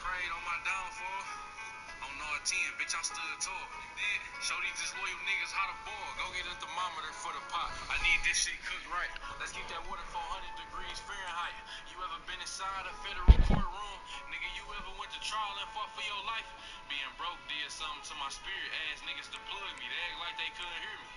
prayed on my downfall. On Notre, bitch, I stood tall. You did. Show these disloyal niggas how to ball. Go get a thermometer for the pot. I need this shit cooked right. Let's keep that water 400 degrees Fahrenheit. You ever been inside a federal courtroom? Nigga, you ever went to trial and fought for your life? Being broke did something to my spirit. Ass niggas deployed me. They act like they couldn't hear me.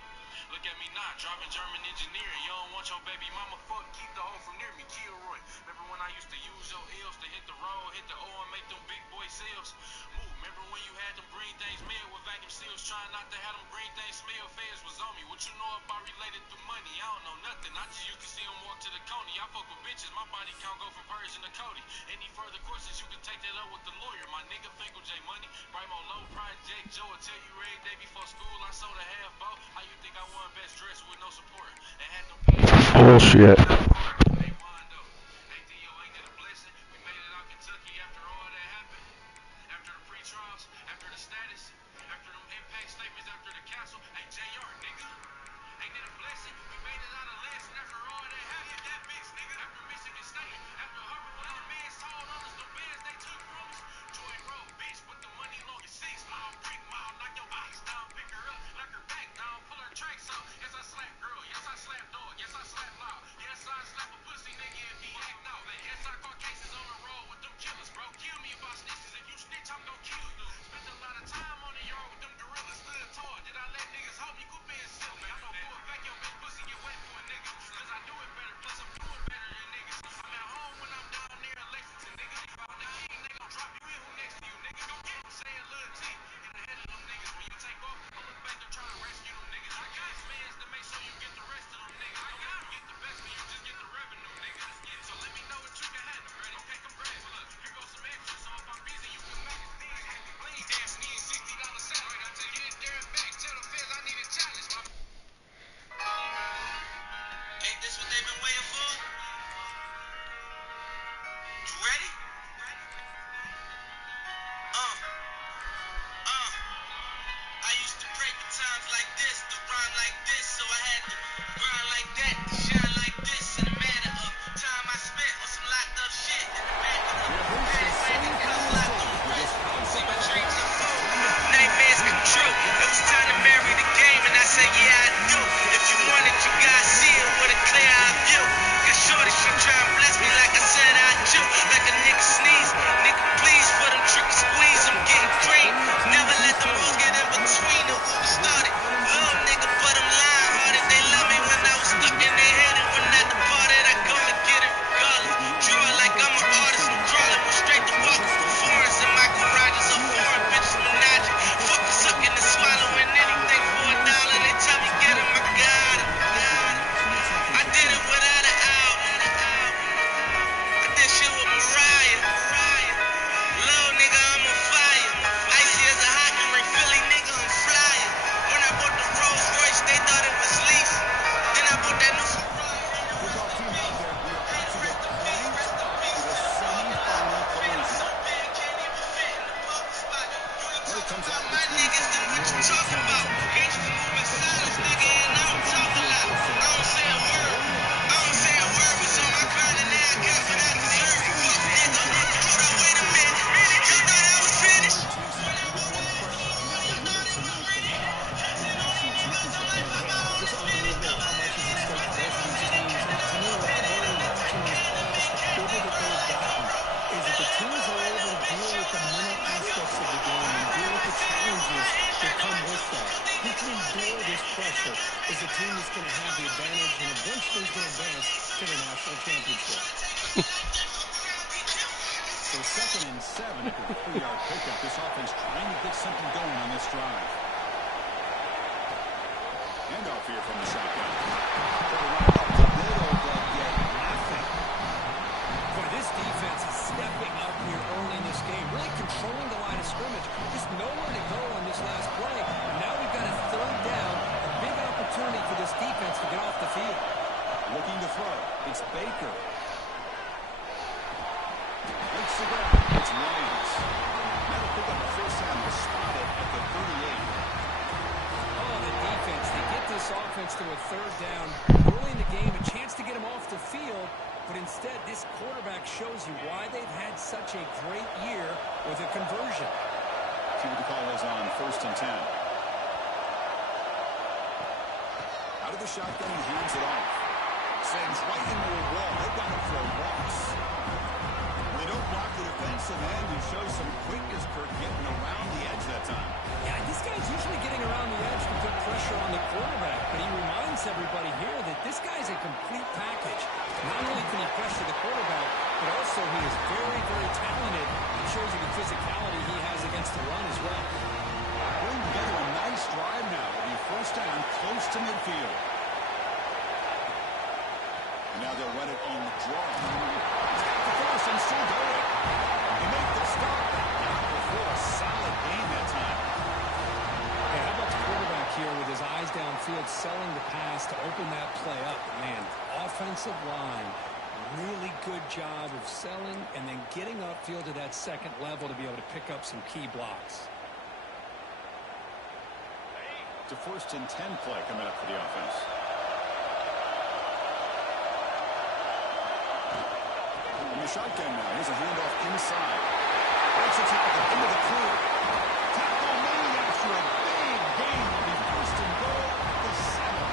Look at me now, driving German engineering. You don't want your baby mama fuck, keep the hoe from near me. Kilroy. Remember when I used to use your L's to hit the road, hit the O and make them big boy sales? Ooh, remember when you had them green things made with vacuum seals, trying not to have them green things smell? Feds was on me. What you know about related to money? I don't know nothing. I just used to see them walk to the Coney. I fuck with bitches, my body count go from Persian to Cody. Any further questions, you can take that up with the lawyer. My nigga Finkel J Money, Brimo Low, Project Joe will tell you every day before school I sold a half boat. How you think I won best dress with no support? And had them bullshit. After the pre-trials, after the status, after them impact statements, after the castle, hey JR, nigga, ain't it a blessing? We made it out of Lansing after all that happened. That bitch, nigga, after Michigan State, after Harvard, when our mans told on us, the bands they took from us. Joy Road, bitch, but the money long as 6 mile, brick mile, knock your eyes down, pick her up, knock her back down, pull her tracks out. Yes, I slap girl, yes, I slap dog, yes, I slap loud, yes, I slap a pussy nigga if he act out. Yes, I caught cases on the road with them killers, bro. Kill me about snitches. If you snitch, I'm gon' kill you. Spent a lot of time on the yard with them gorillas. Stood tall. Did I let niggas hold me? Quit being silly. I know for a fact your bitch pussy get wet for a nigga. Cause I do it better. Plus I'm doing better than niggas. I'm at home when I'm down there in Lexington, nigga. I'm the king, they gon' drop you in. Who next to you, nigga? Go get him. Say it, Lil T. Get ahead of them niggas. When you take off, don't look back. They're trying to rescue them niggas. I got mans to make sure you get the rest of them niggas. Don't let you get the best when you just get the revenue, nigga. So let me know what you can handle. Okay, come grab it. Look, here goes some extra. So if I'm busy, you can make it. Please dance me in $60 salary. I take it there and back. Tell the feds I need a challenge. Ain't this what they've been waiting for? You ready? I used to pray for times like this, to rhyme like this, so I had to grind like that, to shine like this. In a matter of time I spent on some locked up shit. In the matter of fast lane and cuffs locked on wrist. See my dreams unfold, nightmares come true. It was time to marry the game, and I said, yeah, I do. If you want it, you gotta see it with a clear eye view. Got shorty, she try and bless me like I said I do. Like a nigga sneeze, nigga please for them tricky squeeze. I'm getting green, never let them rules get in between of what we started. Little nigga, but I'm lying hearted. They love me when I was stuck in their head, and when I departed, I go and get it regardless. Draw like I'm an artist, I'm crawling with straight to walk with foreigns in my garages. So foreign bitches menage. Fuck sucking and swallowing anything for $1. They tell me get him, I got it. I did it without an album. I did shit with Mariah. Little nigga, I'm on fire. Icy as a hockey ring, Philly nigga, I'm flyer. When I bought the Rolls Royce, they thought it was lease. Then I bought that new Ferrari. Football team out there, we are about to get ready for the semi-final collision. Here comes out My niggas, then what you talking about? Ain't you moving silence, nigga, and I don't talk a lot. I don't say a word. I don't say a word. Was on my grind and now I got what I deserve. Fuck nigga. Hold up, wait a minute. Y'all thought I was finished? We get one question, and that winner tonight can head off to the national championship game. Just unbelievable how much is at stake for both of these teams. And to me, what I'm really watching these playoffs, the bigger that they've gotten, is that the teams are able to deal with the mental aspects of the game and deal with the challenges that come with that. Who can endure this pressure is the team that's going to have the advantage and eventually is going to advance to the national championship. So 2nd and 7 at the 30-yard pickup. This offense trying to get something going on this drive. Handoff here from the shotgun. Boy, this defense is stepping up here early in this game, really controlling the line of scrimmage. Just nowhere to go on this last play. And now we've got a 3rd down, a big opportunity for this defense to get off the field. Looking to throw. It's Baker. It's the ground. It's Williams. That'll pick up the first down. They're spotted at the 38. Oh, the defense. They get this offense to a 3rd down early in the game, a chance to get them off the field. But instead, this quarterback shows you why they've had such a great year with a conversion. See what the call is on 1st and 10. Out of the shotgun, he hands it off. Sends right into a wall. They've got him for a loss. They don't block the defensive end. He shows some quickness, Kurt, getting around the edge that time. Yeah, this guy's usually getting around the edge to put pressure on the quarterback, but he reminds everybody here that this guy's a complete package. Not only can he pressure the quarterback, but also he is very, very talented. It shows you the physicality he has against the run as well. Putting together a nice drive now. It'll be first down close to midfield. And now they'll run it on the draw. He's got the force and still going. He made the stop. Not before a solid game that time. Hey, how about the quarterback here with his eyes downfield selling the pass to open that play up? Man, offensive line, really good job of selling and then getting upfield to that second level to be able to pick up some key blocks. It's a 1st and 10 play coming up for the offense. In the shotgun now. Here's a handoff inside. Breaks a tackle into the clear. Tackle made after a big gain. It'll be 1st and goal at the 7.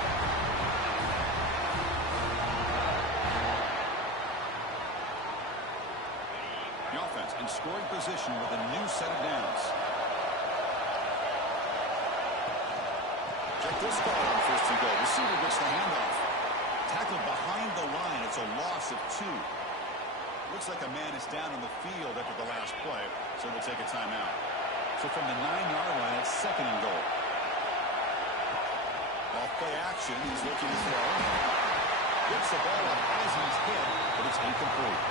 The offense in scoring position with a new set of downs. Check this call on 1st and goal. Receiver gets the handoff. Tackled behind the line. It's a loss of 2. Looks like a man is down on the field after the last play, so we'll take a timeout. So from the 9-yard line, it's 2nd and goal. Off play action. He's looking to throw. Gets the ball up as he's hit, but it's incomplete.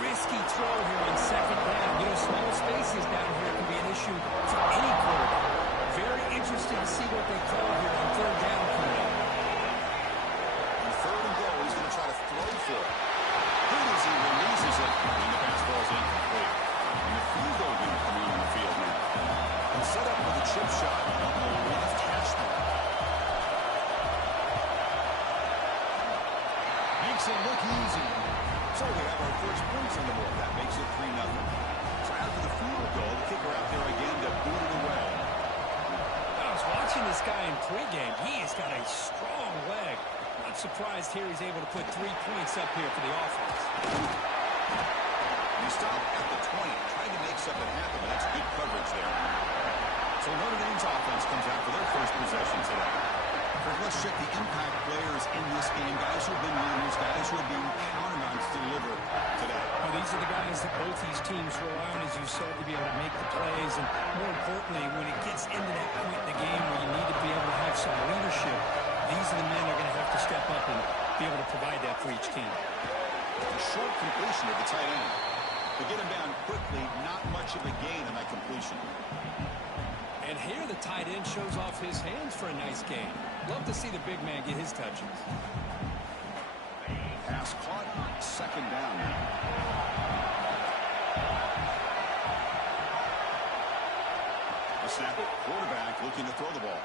Risky throw here on 2nd down. You know, small spaces down here can be an issue for any quarterback. Very interesting to see what they call here on 3rd down coming up. On 3rd and goal, he's going to try to throw for it. Good as he releases it, and the pass ball is incomplete. And the field goal unit coming on the field now. And set up with a chip shot on the left hash mark. Makes it look easy. So we have our first points on the board. That makes it 3-0. So after the field goal, the kicker out there again to boot it away. I was watching this guy in pregame. He has got a strong leg. Not surprised here he's able to put 3 points up here for the offense. He stopped at the 20, trying to make something happen, but that's good coverage there. So Notre Dame's offense comes out for their first possession today. Let's check the impact players in this game. Guys who have been leaders, guys who are being counted on to deliver today. Well, these are the guys that both these teams rely on, as you said, to be able to make the plays. And more importantly, when it gets into that point in the game where you need to be able to have some leadership, these are the men that are going to have to step up and be able to provide that for each team. A short completion of the tight end. To get him down quickly, not much of a gain on that completion. And here the tight end shows off his hands for a nice game. Love to see the big man get his touches. Pass caught, 2nd down now. A snap it, quarterback looking to throw the ball.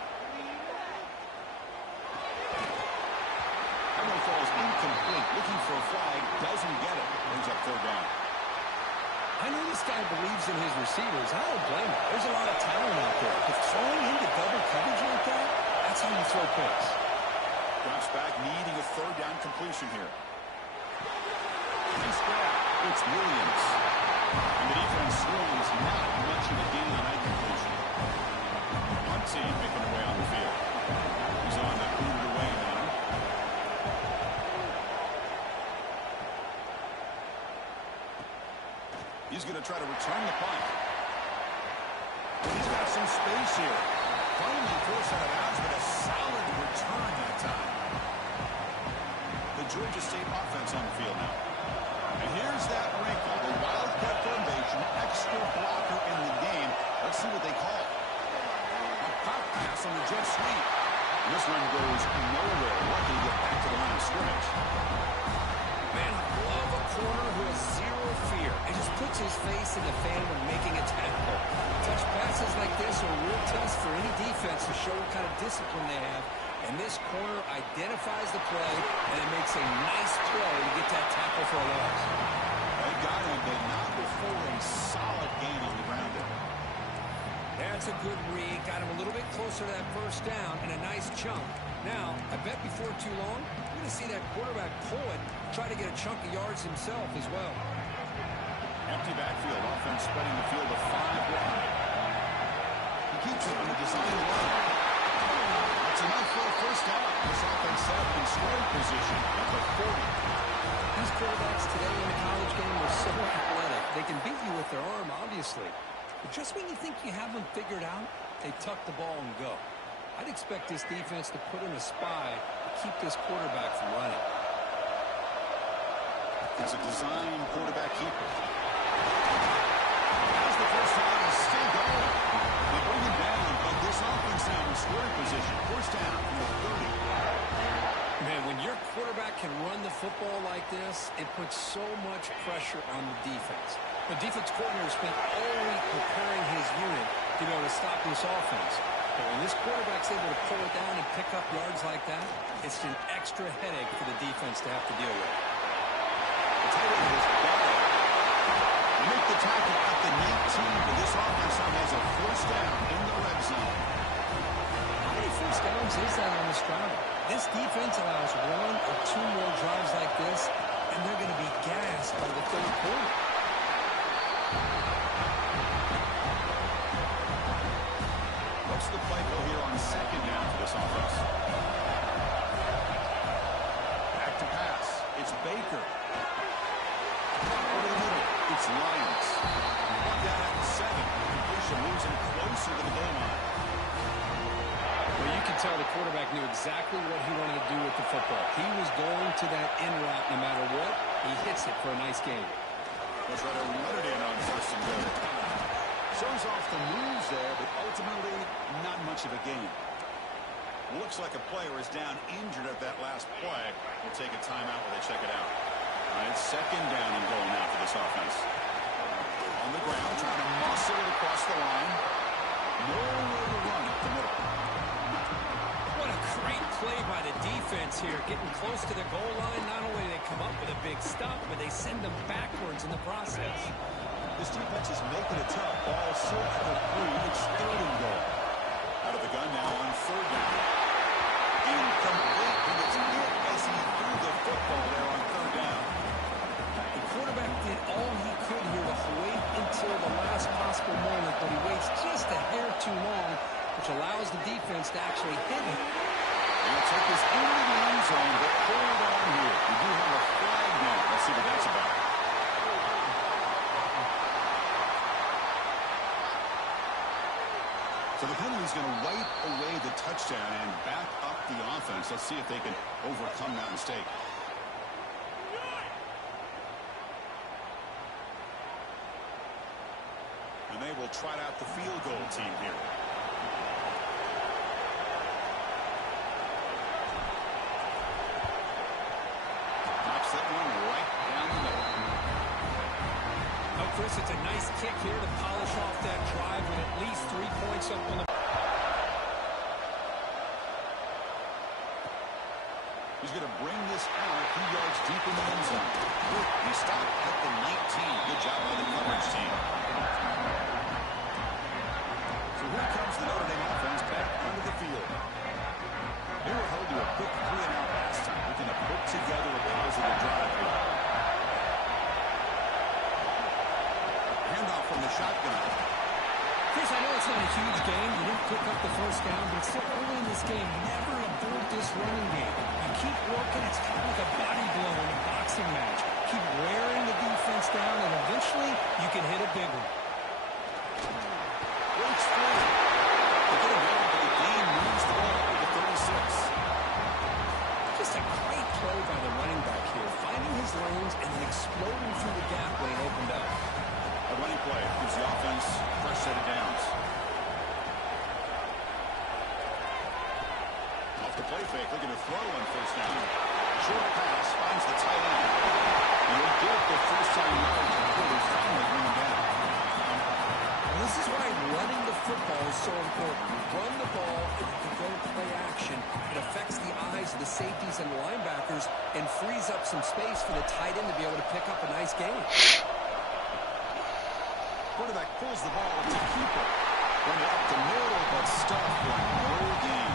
That one falls incomplete, looking for a flag, doesn't get it. Brings up 3rd down. I know this guy believes in his receivers. I don't blame him. There's a lot of talent out there. But throwing into double coverage like that, that's how you throw picks. Drops back, needing a 3rd down completion here. Nice grab. It's Williams. And the defense swings not much of a gain on that completion. Muncie making their way on the field. He's on the booted away now. He's going to try to return the punt. He's got some space here. Finally forced out of bounds, but a solid return that time. The Georgia State offense on the field now. And here's that wrinkle. The Wildcat formation, extra blocker in the game. Let's see what they call. A pop pass on the jet sweep. And this one goes nowhere. Lucky to get back to the line of scrimmage. Man, I love a corner who has zero fear. He just puts his face in the fan when making a tackle. Touch passes like this are a real test for any defense to show what kind of discipline they have And this corner identifies the play, and it makes a nice play to get that tackle for a loss. They got him, but not before a solid gain on the ground there. That's a good read. Got him a little bit closer to that first down and a nice chunk. Now, I bet before too long, we're going to see that quarterback pull it, try to get a chunk of yards himself as well. Empty backfield, offense spreading the field to 5 wide. He keeps it on the design line. That's enough for a first down. This offense set up in scoring position at the 40. These quarterbacks today in the college game are so athletic. They can beat you with their arm, obviously. But just when you think you have them figured out, they tuck the ball and go. I'd expect this defense to put in a spy to keep this quarterback from running. As a design quarterback keeper. As the first down is still going. They bring him down, but this offense now in scoring position. First down from the 30. Man, when your quarterback can run the football like this, it puts so much pressure on the defense. The defense coordinator spent all week preparing his unit to be able to stop this offense. But when this quarterback's able to pull it down and pick up yards like that, it's an extra headache for the defense to have to deal with. The tight end is got it. They make the tackle at the 19, but this offense now has a first down in the red zone. How many first downs is that on this drive? This defense allows 1 or 2 more drives like this, and they're going to be gassed by the third quarter. What's the play go here on second down for this offense? Back to pass. It's Baker. Over the middle. It's Lyons. One down at the 7. Completion moves him closer to the goal line. Well, you can tell the quarterback knew exactly what he wanted to do with the football. He was going to that in route no matter what. He hits it for a nice gain. We'll try to run it in on first and goal. Shows off the moves there, but ultimately not much of a gain. Looks like a player is down injured at that last play. We'll take a timeout while they check it out. All right, second down and goal now for this offense. On the ground, trying to muscle it across the line. Nowhere to run up the middle. What a great play by the defense here. Getting close to the goal line, not only do they come up with a big stop, but they send them backwards in the process. This defense is making it tough. Ball still at the 3. It's third and goal. Out of the gun now on third down. Incomplete, and it's hit as he threw the football there on third down. The quarterback did all he could here to wait until the last possible moment, but he waits just a hair too long, which allows the defense to actually hit him. He'll take this into the end zone, but hold on here. We do have a flag now. Let's see what that's about. So the penalty's going to wipe away the touchdown and back up the offense. Let's see if they can overcome that mistake. And they will trot out the field goal team here. Knocks that one right down the middle. Oh, Chris, it's a nice kick here to polish off that drive with at least 3 points up on the... He's going to bring this out a few yards deep in the end zone. He stopped at the 19. Good job by the coverage team. So here comes the Notre Dame offense back onto the field. They were held to a quick 3-and-out last time. We're going to put together a positive drive here. Handoff from the shotgun. Chris, I know it's not a huge game. You didn't pick up the first down, but still early in this game, never abort this running game. You keep working. It's kind of like a body blow in a boxing match. Keep wearing the defense down, and eventually you can hit a big one. Breaks free. They get a goal, but the game moves the ball to the 36. Just a great play by the running back here, finding his lanes and then exploding through the gap when it opened up. A running play gives the offense a fresh set of downs. Off the play fake, looking to throw on first down. Short pass finds the tight end. And he'll get the first time yards until they finally bring him down. This is why running the football is so important. Run the ball, and if you go play action, it affects and frees up some space for the tight end to be able to pick up a nice gain. Quarterback pulls the ball to keep it. Run it up the middle, but stuffed for no gain.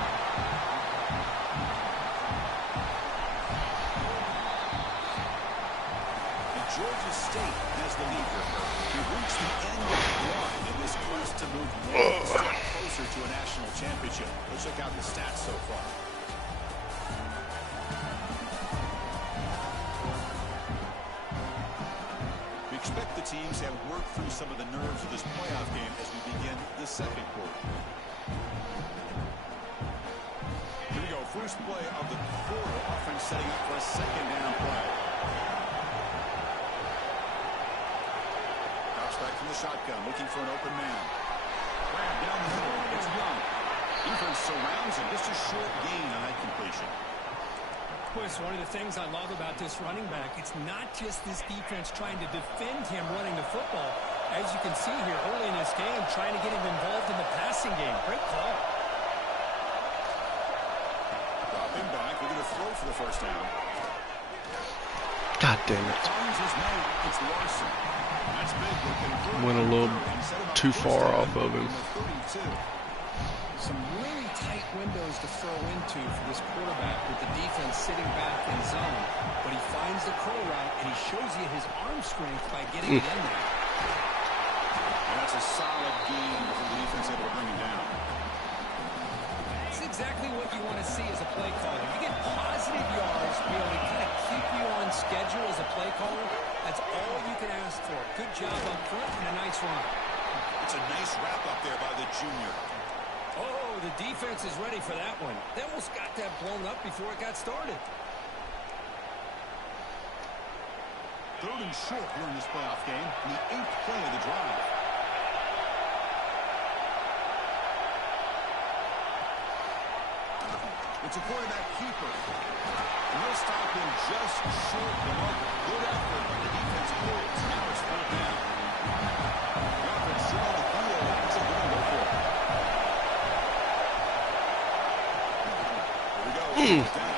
Georgia State has the lead here. We've reached the end of the run in this quest to move one step closer to a national championship. Let's check out the stats so far. We expect the teams to have worked through some of the nerves of this playoff game as we begin the second quarter. Here we go. First play of the quarter. Offense setting up for a second down play. Back from the shotgun, looking for an open man. Grab down the middle. It's Young. Defense surrounds him. Just a short gain on that completion. Boy, it's one of the things I love about this running back. It's not just this defense trying to defend him running the football. As you can see here early in this game, trying to get him involved in the passing game. Great call. Dropping back. We're going to throw for the first down. God damn it. It's Larson. That's big. Went a little too far off of him. Some really tight windows to throw into for this quarterback with the defense sitting back in zone. But he finds the curl route, and he shows you his arm strength by getting it in there. And that's a solid gain before the defense able to bring him down. It's exactly what you want to see as a play caller. You get positive yards, be able to kind of keep you on schedule as a play caller. That's all you can ask for. Good job up front and a nice run. It's a nice wrap up there by the junior. Oh, the defense is ready for that one. They almost got that blown up before it got started. Third and short here in this playoff game. The 8th play of the drive. It's a quarterback keeper. And he'll stop him just short of the mark. Good effort by the defense holds. Now it's 4th down. The offense still on the field. It's a good go for it. Here we go. Down.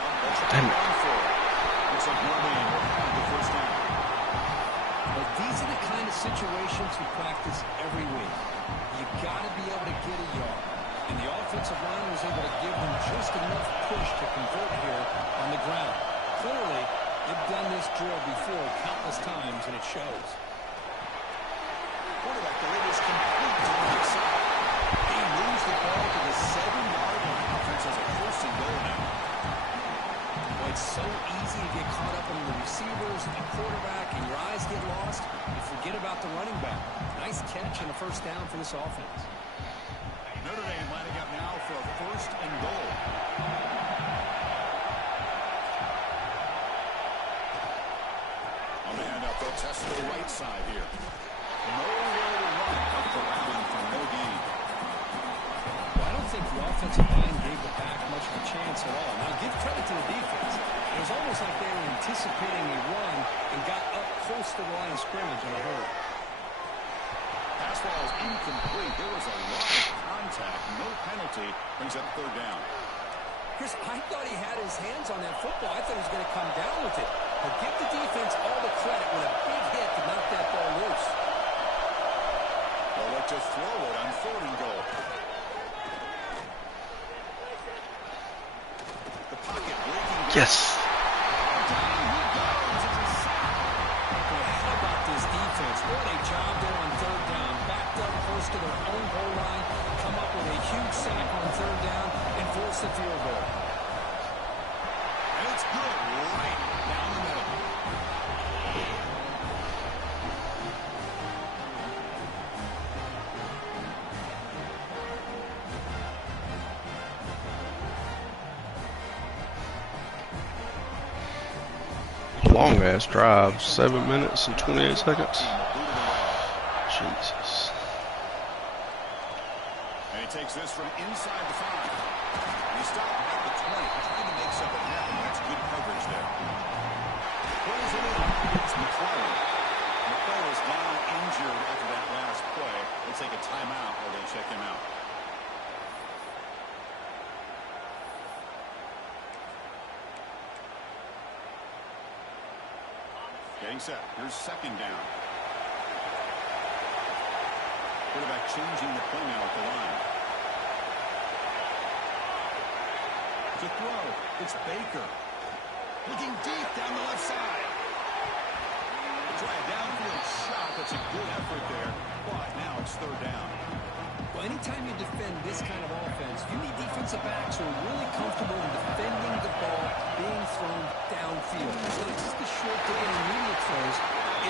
Damn it. Looks like no man will have the first down. But these are the kind of situations we practice every week. You got to be able to get a yard. And the offensive line was able to give them just enough push to convert here on the ground. Clearly, they've done this drill before countless times, and it shows. Quarterback delivers complete to the right side. He moves the ball to the 7-yard line. Offense has a first and goal now. Boy, it's so easy to get caught up in the receivers and the quarterback, and your eyes get lost. You forget about the running back. Nice catch and a first down for this offense. Notre Dame lining up now for a first and goal. On the handoff, they'll test the right side here. Nowhere to run. Up the wrapping for no gain. Well, I don't think the offensive line gave the back much of a chance at all. Now, give credit to the defense. It was almost like they were anticipating a run and got up close to the line of scrimmage in a hurry. Pass ball is incomplete. There was a lot of contact. No penalty. Brings up 3rd down. Chris, I thought he had his hands on that football. I thought he was going to come down with it. But give the defense all the credit with a big hit to knock that ball loose. They'll look to throw it on 3rd and goal. The pocket breaking. Yes. How about this defense? What a job there on 3rd down. Backed up close to their own goal line. Come up with a huge sack on 3rd down and force the field goal. And it's good right down the middle. Long ass drive. 7 minutes and 28 seconds. Jesus. And he takes this from inside the 5. And he stopped at the 20, trying to make something happen. That's good coverage there. Pulls it in. It's McClellan. McClellan was down injured after that last play. They'll take a timeout or they'll check him out. Getting set. Here's second down. Quarterback changing the play now at the line. To throw. It's Baker. Looking deep down the left side. Try a downfield shot. That's a good effort there. But now it's third down. Well, anytime you defend this kind of offense, you need defensive backs who are really comfortable in defending the ball being thrown downfield. It's not just the short to intermediate throws.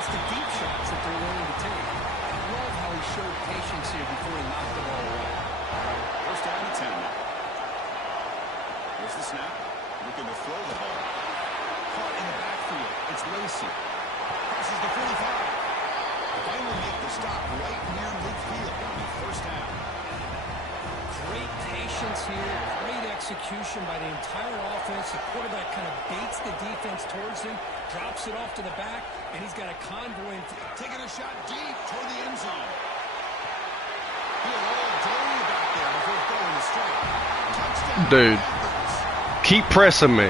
It's the deep shots that they're willing to take. I love how he showed patience here before he knocked the ball away. First down and 10 now. Here's the snap. Looking to throw the ball. Caught in the backfield. It's Lacy. Crosses the 45. Finally make the stop right near midfield on the first down. Great patience here. Great execution by the entire offense. The quarterback kind of baits the defense towards him, drops it off to the back, and he's got a convoy. Taking a shot deep toward the end zone. He'll roll Dory back there before throwing the strike. Touchdown. Dude, keep pressing me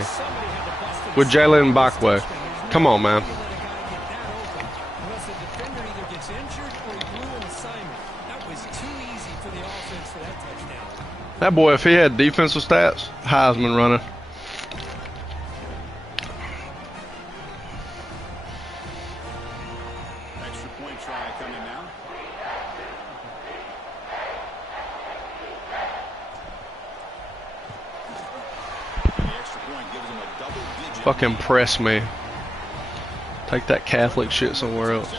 with Jalen Bakwe. Come on, man. That boy, if he had defensive stats, Heisman running. Extra point try coming now. And the extra point gives him a double-digit. Fucking press me. Take that Catholic shit somewhere else.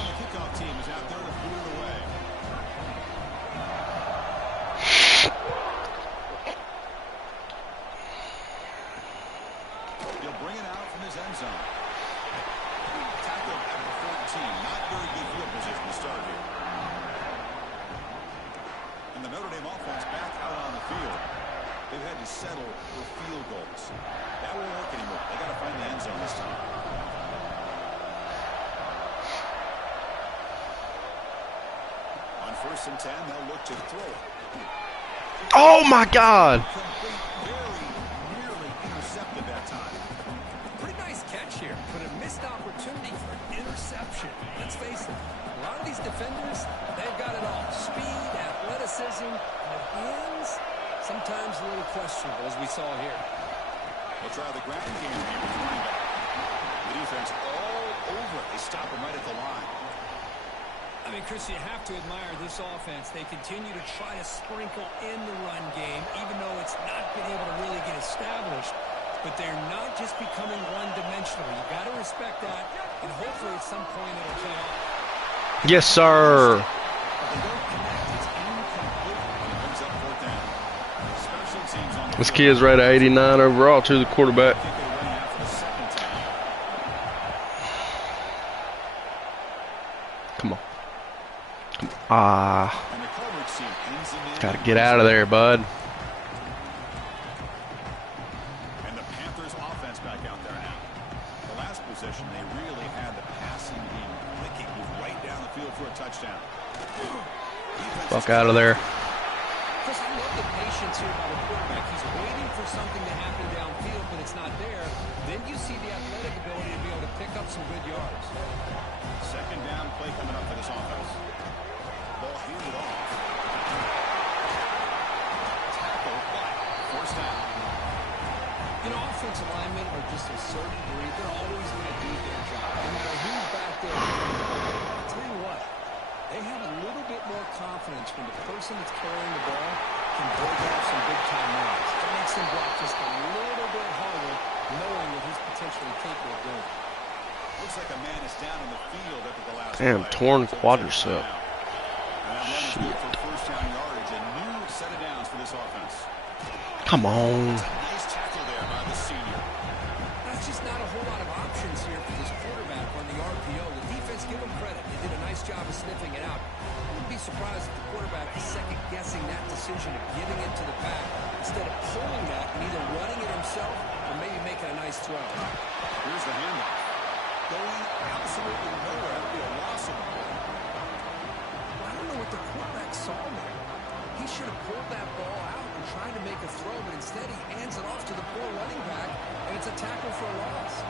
First and 10, they'll look to throw it. Oh my God! Very nearly intercepted that time. Pretty nice catch here, but a missed opportunity for an interception. Let's face it, a lot of these defenders, they've got it all. Speed, athleticism, and hands, sometimes a little questionable, as we saw here. They'll try the ground game here with running back. The defense all over it. They stop him right at the line. I mean, Chris, you have to admire this offense. They continue to try to sprinkle in the run game, even though it's not been able to really get established. But they're not just becoming one-dimensional. You've got to respect that, and hopefully at some point it'll pay off. Yes, sir. This kid's rated 89 overall to the quarterback. Come on. Gotta get out of there, bud. And the Panthers offense back out there now. The last possession, they really had the passing game clicking, moved right down the field for a touchdown. Fuck out of there. Chris, I love the patience here by the quarterback. He's waiting for something to happen downfield, but it's not there. Then you see the athletic ability to be able to pick up some good yards. Second down play coming up for this offense. Ball handed off. Tackle, but first down. You know, offensive linemen are just a certain breed. They're always going to do their job. No matter who's back there. I'll tell you what, they have a little bit more confidence when the person that's carrying the ball can break off some big-time runs. It makes them block just a little bit harder, knowing that he's potentially capable of doing it. Looks like a man is down in the field after the last Damn, play. torn quadricep. And that run is good for first down yardage. A new set of downs for this offense. Come on. Nice tackle there by the senior. That's just not a whole lot of options here for this quarterback on the RPO. The defense, give him credit. They did a nice job of sniffing it out. I wouldn't be surprised if the quarterback is second-guessing that decision of giving it to the pack instead of pulling that and either running it himself or maybe making a nice throw. Here's the handoff. Going absolutely nowhere. That'll be a loss of the ball. I don't know what the quarterback saw there. He should have pulled that ball out and tried to make a throw, but instead he hands it off to the poor running back, and it's a tackle for a loss.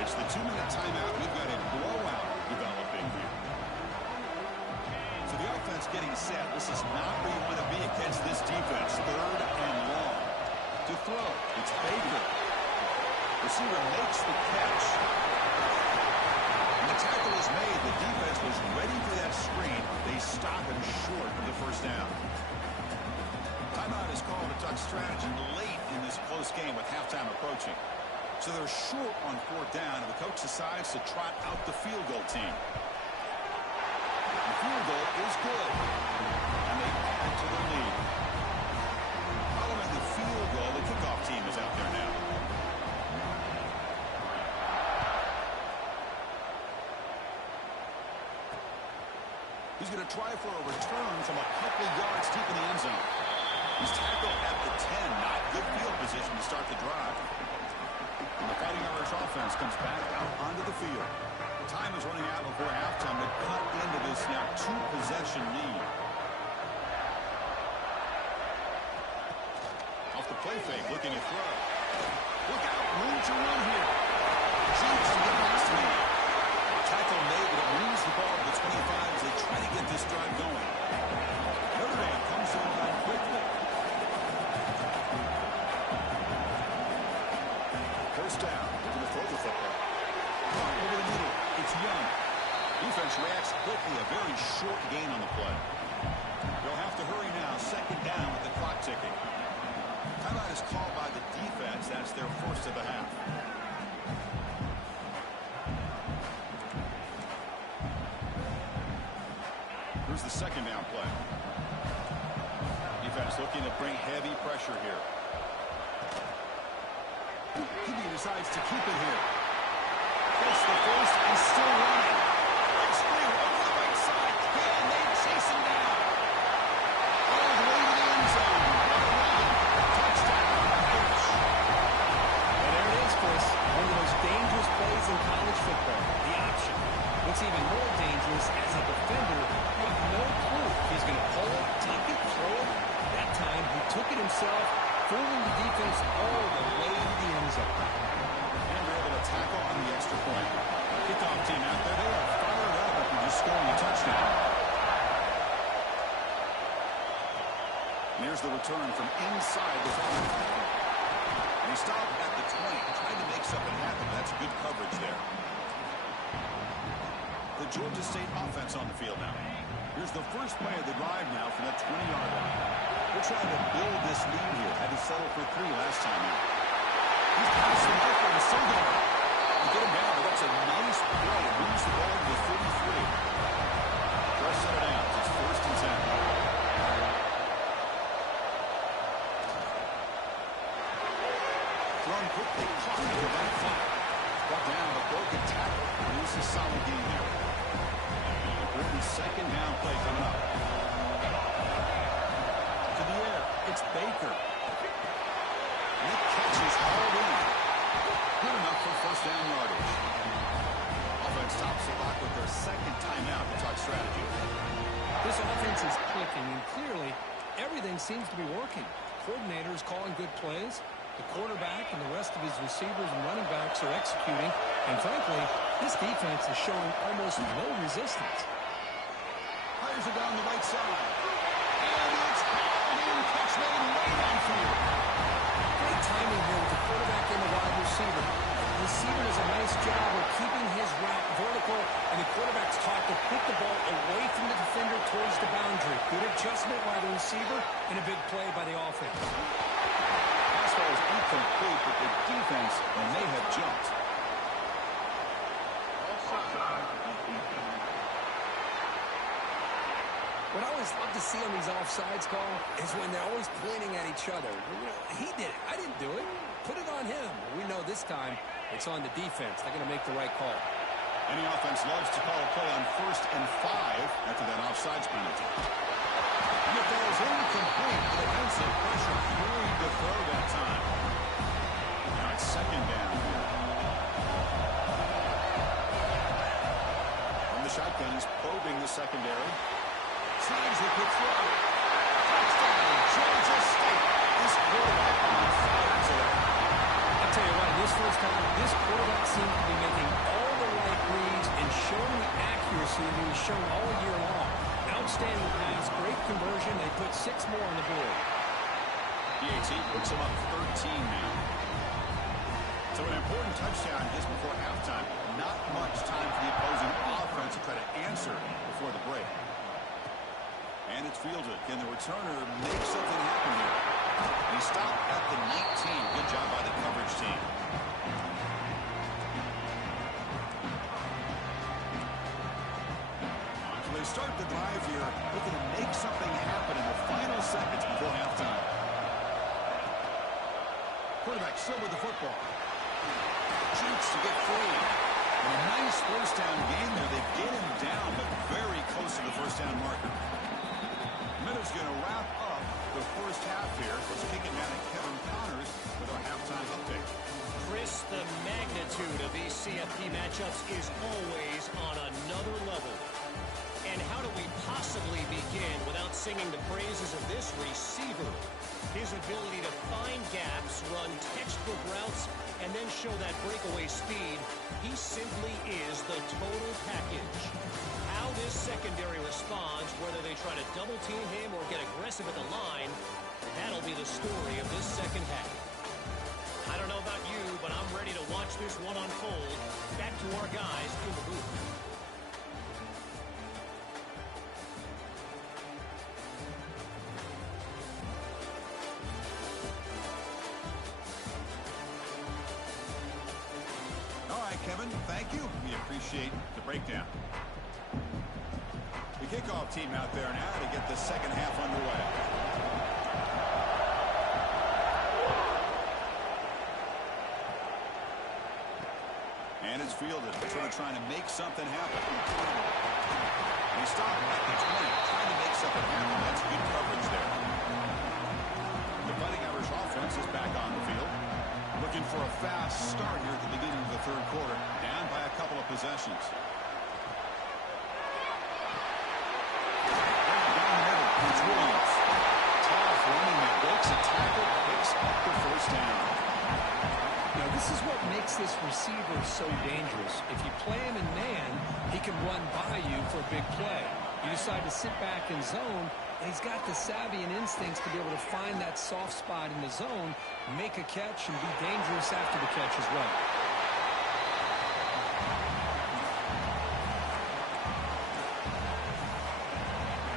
They It's the 2-minute timeout. We've got a blowout developing here. So the offense getting set. This is not where you want to be against this defense. 3rd and long. To throw, it's Baker. Receiver makes the catch. And the tackle is made. The defense was ready for that screen. They stop him short of the first down. Timeout is called to talk strategy late in this close game with halftime approaching. So they're short on 4th down, and the coach decides to trot out the field goal team. The field goal is good, and they add to the lead. Following the field goal, the kickoff team is out there now. He's going to try for a return from a couple yards deep in the end zone. He's tackled at the 10. Not good field position to start the drive. And the Fighting Irish offense comes back out onto the field. Time is running out before halftime to cut into this now 2-possession lead. Off the play fake, looking to throw. Look out, room to run here. Shoots to the last man. Tackle made, but it moves the ball to the 25 as they try to get this drive going. Notre Dame comes to the line quickly. First down, looking to throw the football. Over the middle, it's Young. Defense reacts quickly, a very short gain on the play. They'll have to hurry now, 2nd down with the clock ticking. Timeout is called by the defense. That's their first of the half. Here's the 2nd down play. Defense looking to bring heavy pressure here. He decides to keep it here. Gets the first and still running. Big screen over the right side. Can they chase him down? All the way to the end zone. Touchdown, Irish. And there it is, Chris. One of the most dangerous plays in college football. The option. What's even more dangerous, as a defender, you have no clue if he's going to pull it, tuck it, throw it. That time, he took it himself, fooling the defense all the way to the end zone. And they're able to tackle on the extra point. Kickoff team out there. They are fired up after just scoring a touchdown. And here's the return from inside the 5. And he stopped at the 20, trying to make something happen. That's good coverage there. The Georgia State offense on the field now. Here's the first play of the drive now from that 20-yard line. They're trying to build this lead here. Had to settle for 3 last time out. He's passing the rifle to Singleton. To get him down, but that's a nice play. Moves the ball to the 33. First set it out. It's 1st and 10. Thrown quickly, caught at the right flat. Brought down a broken tackle. This is a solid game there. Important 2nd down play coming up. To the air, it's Baker. And that catch is hauled in. Good enough for 1st down yardage. Offense tops the block with their 2nd timeout to talk strategy. This offense is clicking, and clearly, everything seems to be working. Coordinators calling good plays. The quarterback and the rest of his receivers and running backs are executing. And frankly, this defense is showing almost no resistance. Fires it down the right side. And it's in catch made way downfield. Great timing here with the quarterback and the wide receiver. The receiver does a nice job of keeping his route vertical, and the quarterback's taught to put the ball away from the defender towards the boundary. Good adjustment by the receiver and a big play by the offense. Pass was incomplete, but the defense may have jumped. What I always love to see on these offsides call is when they're always pointing at each other. He did it. I didn't do it. Put it on him. We know this time it's on the defense. They're going to make the right call. Any offense loves to call a play on 1st and 5 after that offsides penalty. And it goes incomplete. The defensive pressure hurried to throw that time. Now it's 2nd down here. From the shotgun, he's probing the secondary. Snags the quick throw. Touchdown, Georgia State. This quarterback on fire today. I tell you what, this first time, this quarterback seems to be making all the right reads and showing the accuracy that he was shown all year long. Outstanding pass, great conversion. They put 6 more on the board. PAT puts them up 13 now. So an important touchdown just before halftime. Not much time for the opposing offense to try to answer before the break. And it's fielded. Can the returner make something happen here? He stopped at the 19. Good job by the coverage team. So they start the drive here, looking to make something happen in the final seconds before halftime. Quarterback still with the football. Shoots to get free. And a nice first down game there. They get him down, but very close to the first down marker. Minutes going to wrap up the first half here. Let's kick it down to Kevin Connors with our halftime update. Chris, the magnitude of these CFP matchups is always on another level. And how do we possibly begin without singing the praises of this receiver? His ability to find gaps, run textbook routes, and then show that breakaway speed, he simply is the total package. How this secondary responds, whether they try to double team him or get aggressive at the line, that'll be the story of this second half. I don't know about you, but I'm ready to watch this one unfold. Back to our guys in the booth. Kevin, thank you. We appreciate the breakdown. The kickoff team out there now to get the second half underway. And it's fielded. Sort of trying to make something happen. And he stopped at the 20, trying to make something happen. That's good coverage there. The Fighting Irish offense is back on the field. Looking for a fast start here at the beginning of the third quarter. Down by a couple of possessions. Down the middle, it's Williams. Tough running that breaks a tackle, picks up the first down. Now, this is what makes this receiver so dangerous. If you play him in man, he can run by you for a big play. You decide to sit back in zone, and he's got the savvy and instincts to be able to find that soft spot in the zone, make a catch, and be dangerous after the catch as well.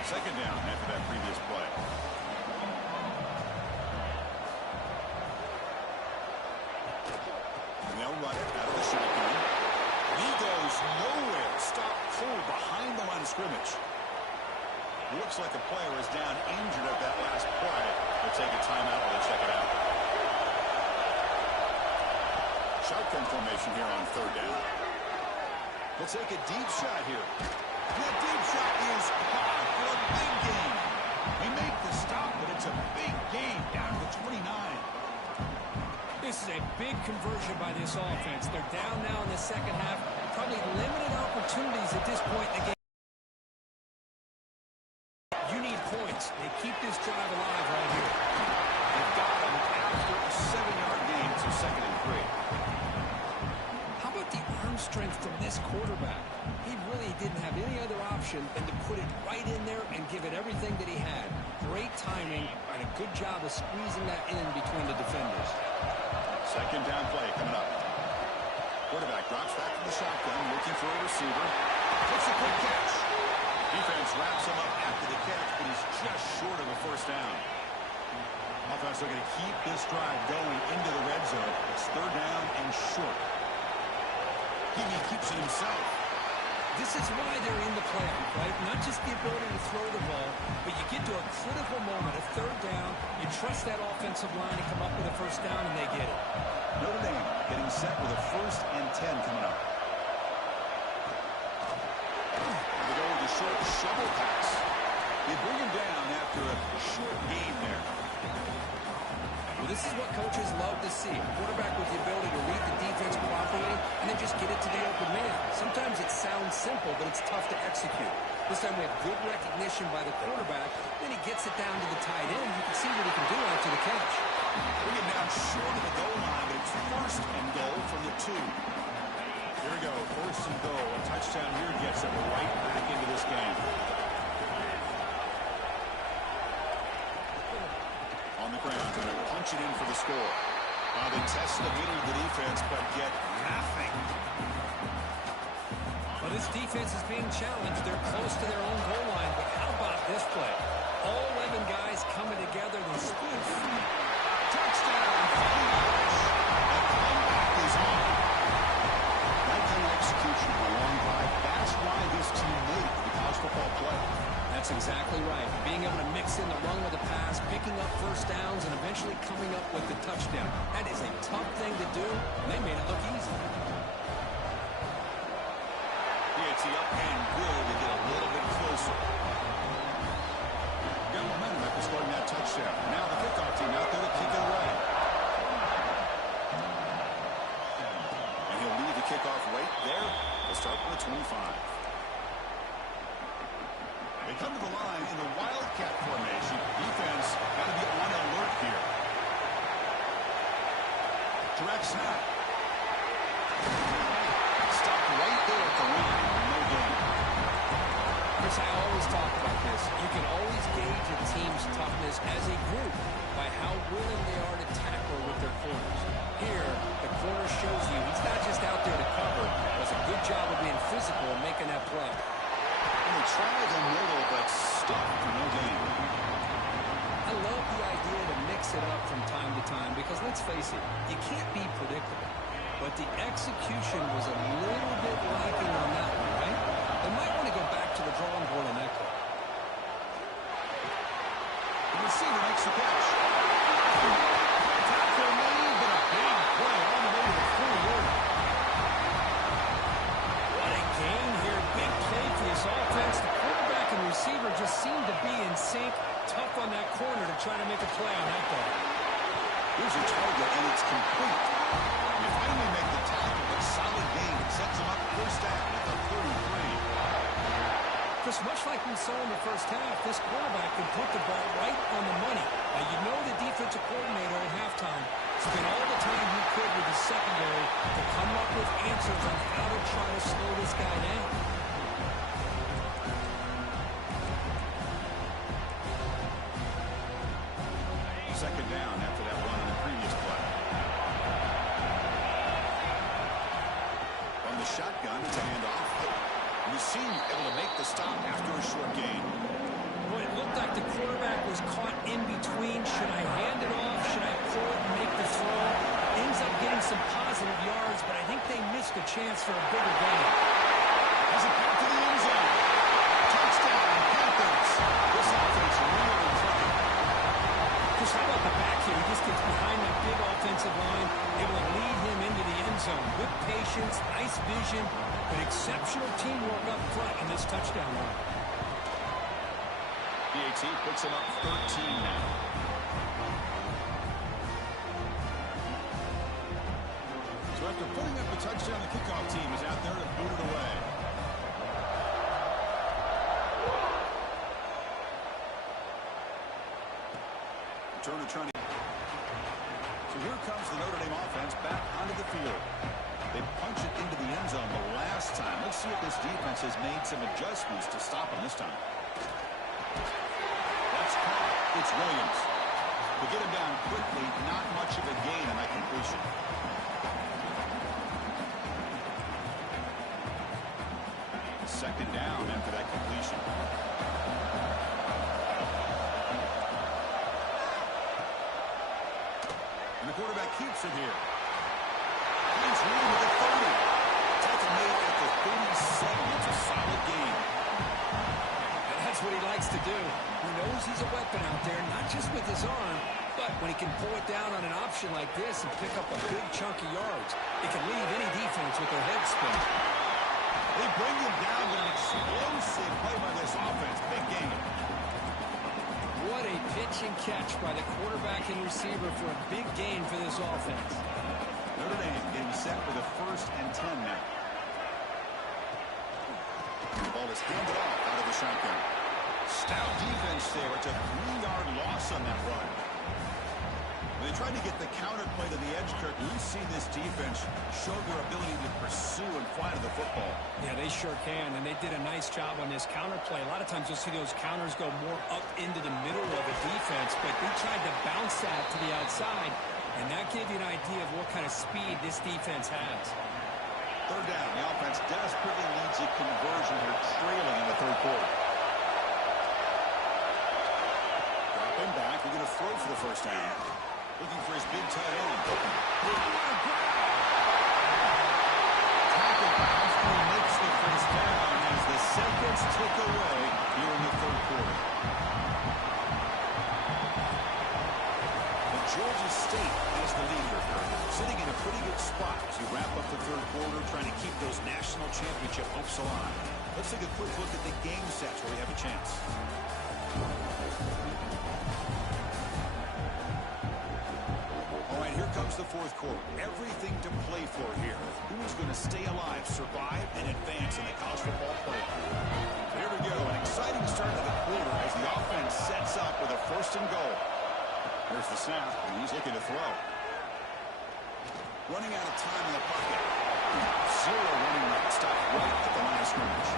Second down after that previous play. And they'll run it out of the shotgun. He goes nowhere. Stop cold behind the line of scrimmage. Looks like a player is down injured at that last play. They'll take a timeout while they check it out. Shotgun formation here on third down. We'll take a deep shot here. That deep shot is caught for a big gain. They make the stop, but it's a big gain down to the 29. This is a big conversion by this offense. They're down now in the second half. Probably limited opportunities at this point in the game. You need points. They keep this drive alive right here. They've got them after a 7-yard gain. It's a 2nd and 3. How about the arm strength from this quarterback? He really didn't have any other option than to put it right in there and give it everything that he had. Great timing and a good job of squeezing that in between the defenders. Second down play coming up. Quarterback drops back to the shotgun, looking for a receiver. Takes a quick catch. Defense wraps him up after the catch, but he's just short of a first down. Offense looking to keep this drive going into the red zone. It's third down and short. He keeps it himself. This is why they're in the playoff, right? Not just the ability to throw the ball, but you get to a critical moment, a third down, you trust that offensive line to come up with a first down, and they get it. Notre Dame getting set with a 1st and 10 coming up. They go with a short shovel pass. They bring him down after a short gain there. Well, this is what coaches love to see. A quarterback with the ability to read the defense properly and then just get it to the open man. Sometimes it sounds simple, but it's tough to execute. This time we have good recognition by the quarterback. Then he gets it down to the tight end. You can see what he can do after the catch. Bring it down short of the goal line, but it's first and goal from the 2. Here we go, first and goal. A touchdown here gets them right back into this game. On the ground, and they're punching in for the score. They test the middle of the defense, but get nothing. Well, this defense is being challenged. They're close to their own goal line, but how about this play? All 11 guys coming together. They stood free. Touchdown! The comeback is on. That kind of execution on a long drive, that's why this team made the college football play. That's exactly right. Being able to mix in the run with the pass, picking up first downs, and eventually coming up with the touchdown. That is a tough thing to do, and they made it look easy. It's the up and will to get a little bit closer. Got momentum after scoring that touchdown. Now the kickoff team out there to kick it away. And he'll leave the kickoff right there to start from the 25. They come to the line in the Wildcat formation. Defense got to be on alert here. Direct snap. Stopped right there at the line. No gain. Chris, I always talk about this. You can always gauge a team's toughness as a group by how willing they are to tackle with their corners. Here, the corner shows you he's not just out there to cover. Does a good job of being physical and making that play. He tried the middle, but stopped for no gain. I love the idea to mix it up from time to time because, let's face it, you can't be predictable. But the execution was a little bit lacking on that one, right? They might want to go back to the drawing board on that play. The receiver makes the catch. Tackle made, but a big play all the way to the 40-yard. What a game here. Big play for this offense. The quarterback and receiver just seemed to be in sync. Tough on that corner to try to make a play on that ball. Here's your target, and it's complete. You finally make the tackle, but solid gain sets him up first down at the 33. Just much like we saw in the first half, this quarterback can put the ball right on the money. Now, you know the defensive coordinator at halftime spent all the time he could with the secondary to come up with answers on how to try to slow this guy down. Second down after that run on the previous play. From the shotgun, it's a handoff. Machine able to make the stop after a short gain. Well, it looked like the quarterback was caught in between. Should I hand it off? Should I pull it and make the throw? Ends up getting some positive yards, but I think they missed a chance for a bigger gain. Has it back to the end zone. Touchdown, Panthers. This offense really clicking. Just how about the back here? He just gets behind that big offensive line, able to lead him into the end zone. With patience, nice vision, but exceptional teamwork up front on this touchdown run. PAT puts him up 13 now. So after putting up a touchdown, the kickoff team is out there to boot it away. Turner trying to... So here comes the Notre Dame offense back onto the field. They punch it into the end zone the last time. Let's see if this defense has made some adjustments to stop them this time. That's caught. It's Williams. To get him down quickly, not much of a gain on that completion. Second down after that completion. And the quarterback keeps it here. He's running to the 30. Tackle made at the 37. It's a solid gain. And that's what he likes to do. He knows he's a weapon out there, not just with his arm, but when he can pull it down on an option like this and pick up a big chunk of yards, it can leave any defense with their head spinning. They bring him down with an explosive play by this offense. Big game. What a pitch and catch by the quarterback and receiver for a big gain for this offense. Notre Dame getting set for the 1st and 10 now. The ball is handed off out of the shotgun. Stout defense there. It's a 3-yard loss on that run. They tried to get the counterplay to the edge, Kirk. We've seen this defense show their ability to pursue and fly to the football. Yeah, they sure can, and they did a nice job on this counterplay. A lot of times you'll see those counters go more up into the middle of a defense, but they tried to bounce that to the outside, and that gave you an idea of what kind of speed this defense has. Third down. The offense desperately needs a conversion here, trailing in the third quarter. Dropping back. They're going to throw for the first down. Looking for his big tight end. Tackle after makes the first down as the seconds tick away here in the third quarter. But Georgia State has the lead here, sitting in a pretty good spot as we wrap up the third quarter, trying to keep those national championship hopes alive. Let's take a quick look at the game sets where we have a chance. All right, here comes the fourth quarter. Everything to play for here. Who's going to stay alive, survive, and advance in the college football playoff? Here we go. An exciting start to the quarter as the offense sets up with a first and goal. Here's the snap, and he's looking to throw. Running out of time in the pocket. Zero running left. Stop right at the line of scrimmage.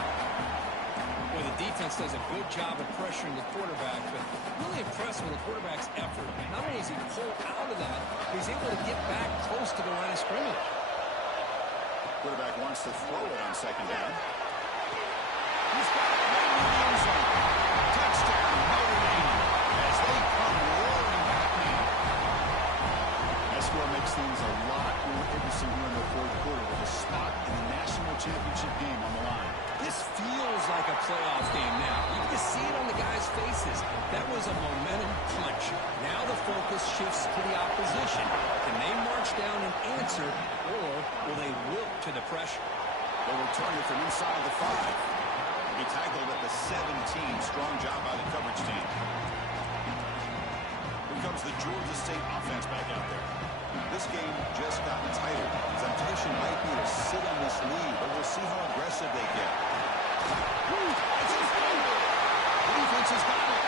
Well, the defense does a good job of pressuring the quarterback, but really impressed with the quarterback's effort. Not only is he pulled out of that, but he's able to get back close to the line of scrimmage. Quarterback wants to throw it on second down. He's got it right in the end zone. Touchdown, Notre Dame, as they come roaring back now. That score makes things a lot more interesting here in the fourth quarter with a spot in the national championship game on the line. This feels like a playoff game now. You can see it on the guys' faces. That was a momentum punch. Now the focus shifts to the opposition. Can they march down and answer, or will they wilt to the pressure? They'll return it from inside the 5. Be tackled at the 17. Strong job by the coverage team. Here comes the Georgia State offense back out there. This game just got tighter. Temptation might be to sit on this lead, but we'll see how aggressive they get. It's a fumble. The defense has got it.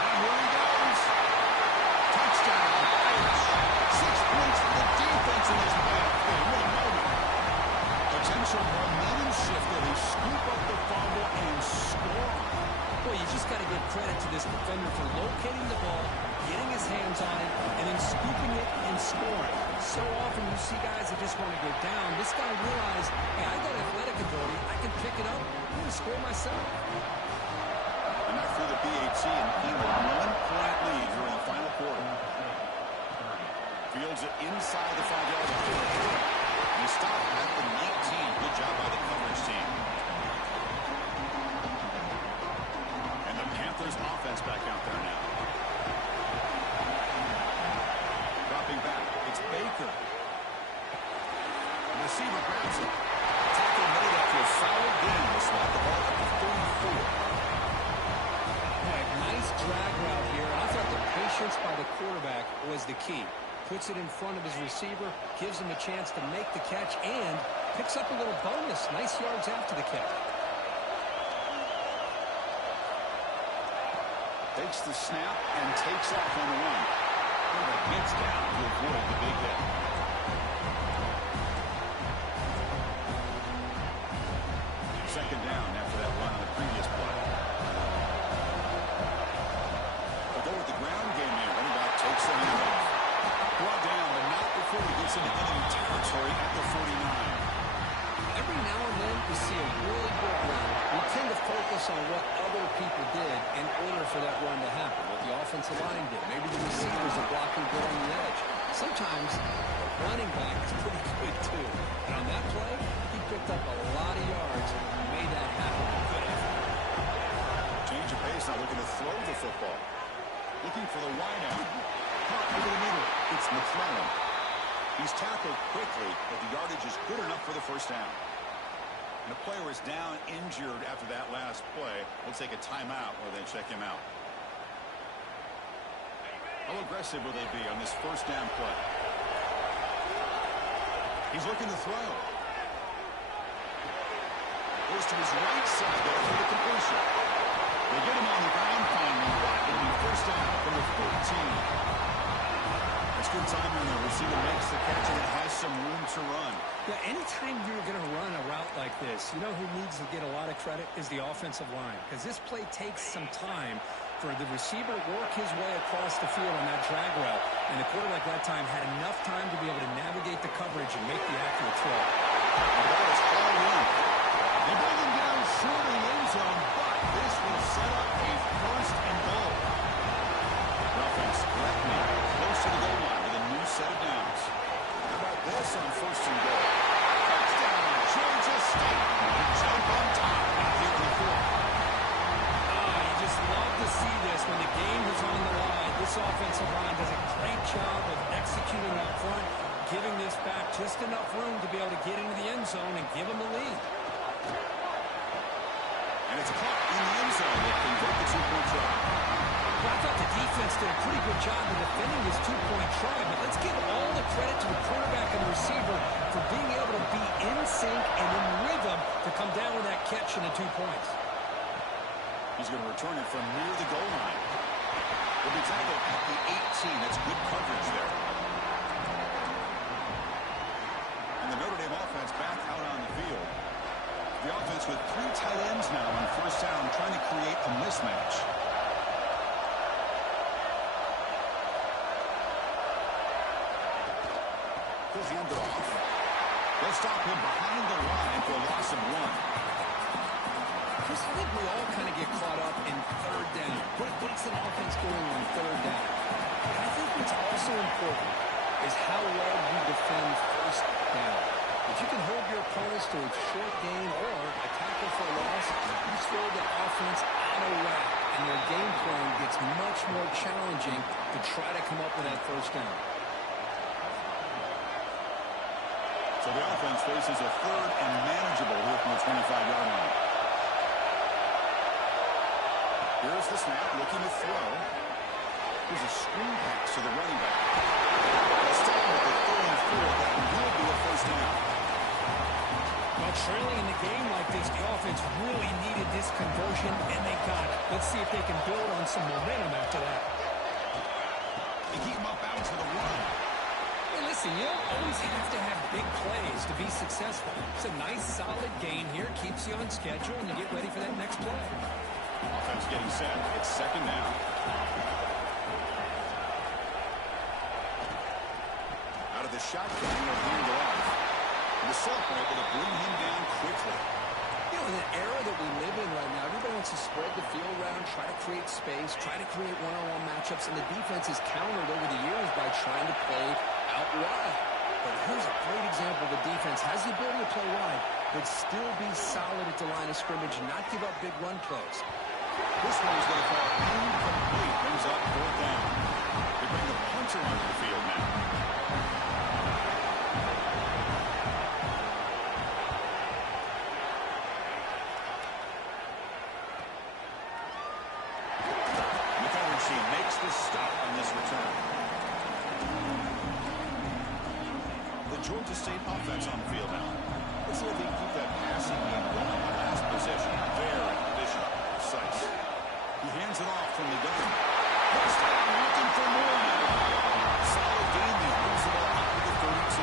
And here he goes. Touchdown, Irish. 6 points for the defense in this playoff game. What a moment. Potential momentum shifter. They scoop up the fumble and score. Well, you just got to give credit to this defender for locating the ball, getting his hands on it, and then scooping it and scoring. So often you see guys that just want to go down. This guy realized, hey, I got athletic ability. I can pick it up. I'm going to score myself. And that through the PAT and came a 1-point lead here in the final quarter. Fields it inside the 5-yard line. They stop at the 19. Good job by the coverage team. And the Panthers offense back out there now. Dropping back. It's Baker. The receiver grabs it. Tackle made after a solid gain. They slot the ball up to 34. Right, nice drag route here. I thought the patience by the quarterback was the key. Puts it in front of his receiver, gives him a chance to make the catch, and picks up a little bonus. Nice yards after the catch. Takes the snap and takes off on the run. Quarterback gets down to avoid the big hit. Second down after that run on the previous play. They'll go with the ground game here. Running back takes the handoff. Brought down, but not before he gets into enemy territory at the 49. Every now and then you see a really good run. We tend to focus on what other people did in order for that run to happen, what the offensive line did. Maybe the receivers are blocking good on the edge. Sometimes the running back is pretty good too. And on that play, he picked up a lot of yards and made that happen. Good effort. Change of pace, now looking to throw the football. Looking for the wideout. Caught over the middle. It's McClellan. He's tackled quickly, but the yardage is good enough for the first down. And the player is down injured after that last play. We'll take a timeout or then check him out. How aggressive will they be on this first down play? He's looking to throw. Goes to his right side there for the completion. They get him on the ground finally. It'll be first down from the 14. assignment. The receiver makes the catch and it has some room to run. Yeah, anytime you're going to run a route like this, you know who needs to get a lot of credit is the offensive line, because this play takes some time for the receiver to work his way across the field on that drag route, and the quarterback that time had enough time to be able to navigate the coverage and make the accurate throw. And that is all in. They bring him down short of the end zone, but this will set up a first and goal. The offense left me close to the goal line with a new set of downs. How about this on first and goal? Touchdown, Georgia State. Jump on top and get the fourth. You just love to see this when the game is on the line. This offensive line does a great job of executing up front, giving this back just enough room to be able to get into the end zone and give them the lead. And it's caught in the end zone. They convert the two-point try. Well, I thought the defense did a pretty good job of defending this two-point try, but let's give all the credit to the quarterback and the receiver for being able to be in sync and in rhythm to come down with that catch and the 2 points. He's going to return it from near the goal line. He'll be tackled at the 18. That's good coverage there. And the Notre Dame offense back out on the field. The offense with 3 tight ends now on first down, trying to create a mismatch. He'll hand it off. They'll stop him behind the line for a loss of 1. Chris, I think we all kind of get caught up in third down. What's an offense doing on third down? But I think what's also important is how well you defend first down. If you can hold your opponents to a short gain or a tackle for a loss, you throw the offense out of whack, and their game plan gets much more challenging to try to come up with that first down. So the offense faces a third and manageable here from the 25-yard line. Here's the snap, looking to throw. Here's a screen pass to the running back. They'll stop him at the 34. That will be a first down. Well, trailing in the game like this, the offense really needed this conversion, and they got it. Let's see if they can build on some momentum after that. They keep him up out to the run. Hey, listen, you don't always have to have big plays to be successful. It's a nice, solid gain here. Keeps you on schedule, and you get ready for that next play. Offense getting set. It's second down. Out of the shotgun, they'll hand it off. And the sophomore able to bring him down quickly. You know, in the era that we live in right now, everybody wants to spread the field around, try to create space, try to create one-on-one matchups, and the defense is countered over the years by trying to play out wide. But here's a great example. The defense has the ability to play wide, but still be solid at the line of scrimmage and not give up big run plays. This one's going to fall incomplete. Brings up fourth down. They bring the punter onto the field now. She makes the stop on this return. The Georgia State offense on the field now. Let's see if they can keep that passing game going. The last possession, very efficient, precise. He hands it off from the gun. First down, looking for more now. Solid gain. He moves the ball out to the 32.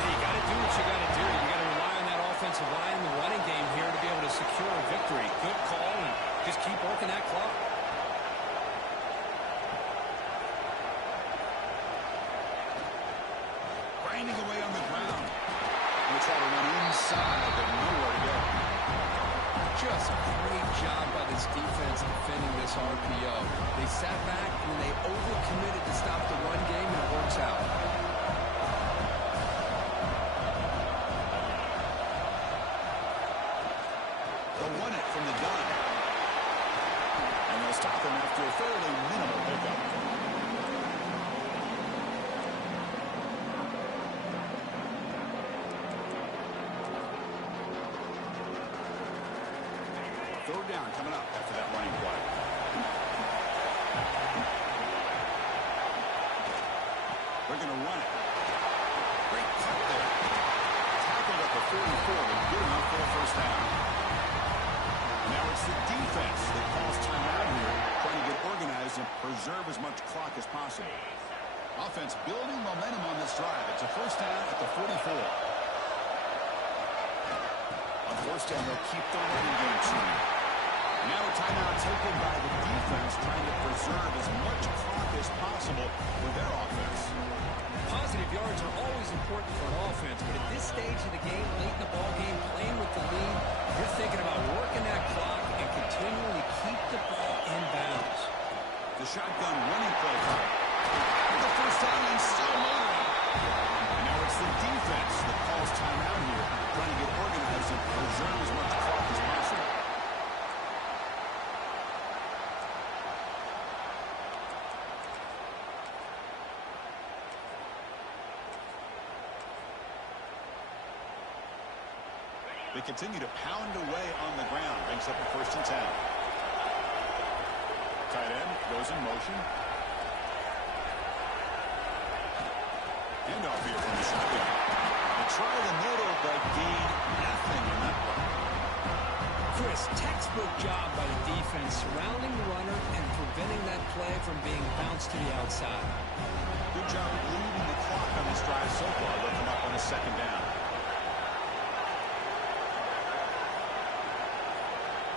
Hey, you got to do what you got to do. You got to rely on that offensive line in the running game here to be able to secure a victory. Good call, and just keep working that clock. Grinding away on the ground. We'll try to run inside, but nowhere to go. Just a great job by this defense defending this RPO. They sat back and they overcommitted to stop the run game, and it works out. They'll run it from the gun. And they'll stop him after a fairly minimal pickup. Third down coming up after that running play. They're going to run it. Great cut there. Tackled at the 44, but good enough for a first down. Now it's the defense that calls timeout here, trying to get organized and preserve as much clock as possible. Offense building momentum on this drive. It's a first down at the 44. On first down, they'll keep the running game team. Now a timeout taken by the defense, trying to preserve as much clock as possible for their offense. Positive yards are always important for an offense, but at this stage of the game, late in the ball game, playing with the lead, you're thinking about working that clock and continually keep the ball in bounds. The shotgun running play. With the first down and still motoring. And now it's the defense that calls timeout here, trying to get organized and preserve as much clock as possible. They continue to pound away on the ground. Brings up a first and 10. Tight end goes in motion. Handoff here from the shotgun. They try the middle, but gain nothing in that play. Chris, textbook job by the defense surrounding the runner and preventing that play from being bounced to the outside. Good job leading the clock on this drive so far. They'll come up on the second down.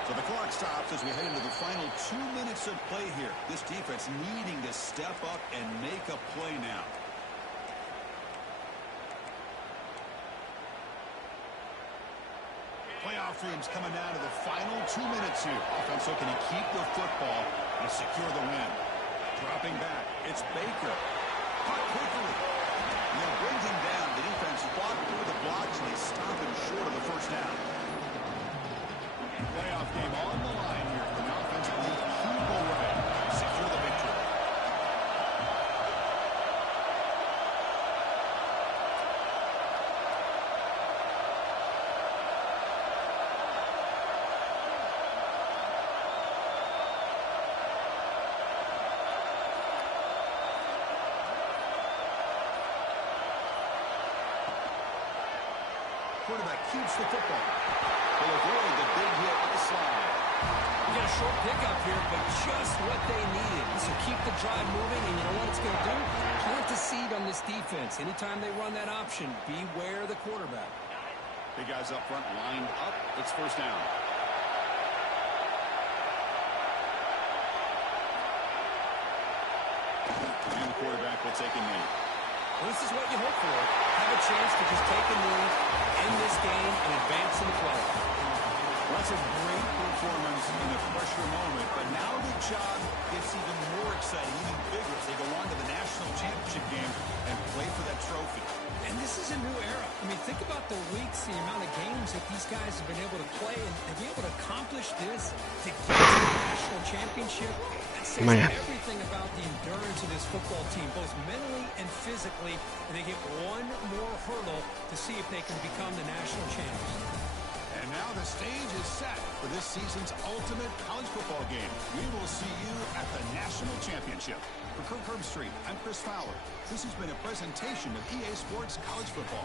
So the clock stops as we head into the final 2 minutes of play here. This defense needing to step up and make a play now. Playoff dreams coming down to the final 2 minutes here. Offense looking to keep the football and secure the win. Dropping back, it's Baker. Caught quickly. And then brings him down. The defense fought through the blocks and they stop him short of the first down. Playoff game on the line here for the offensive lead. Keep away. Secure the victory. Quarterback keeps the football. Will avoid the big hit with the slide. You got a short pickup here, but just what they needed. So keep the drive moving, and you know what it's going to do? Plant the seed on this defense. Anytime they run that option, beware the quarterback. Big guys up front lined up. It's first down. And the quarterback will take a knee. Well, this is what you hope for. Have a chance to just take a lead, end this game, and advance in the playoffs. Well, that's a great performance in a pressure moment, but now the job gets even more exciting, even bigger as they go on to the national championship game and play for that trophy. And this is a new era. I mean, think about the weeks, the amount of games that these guys have been able to play, and to be able to accomplish this, to get to the national championship, that says everything about the endurance of this football team, both mentally and physically, and they get one more hurdle to see if they can become the national champs. And now the stage is set for this season's ultimate college football game. We will see you at the national championship. For Kirk Herbstreit, I'm Chris Fowler. This has been a presentation of EA Sports College Football.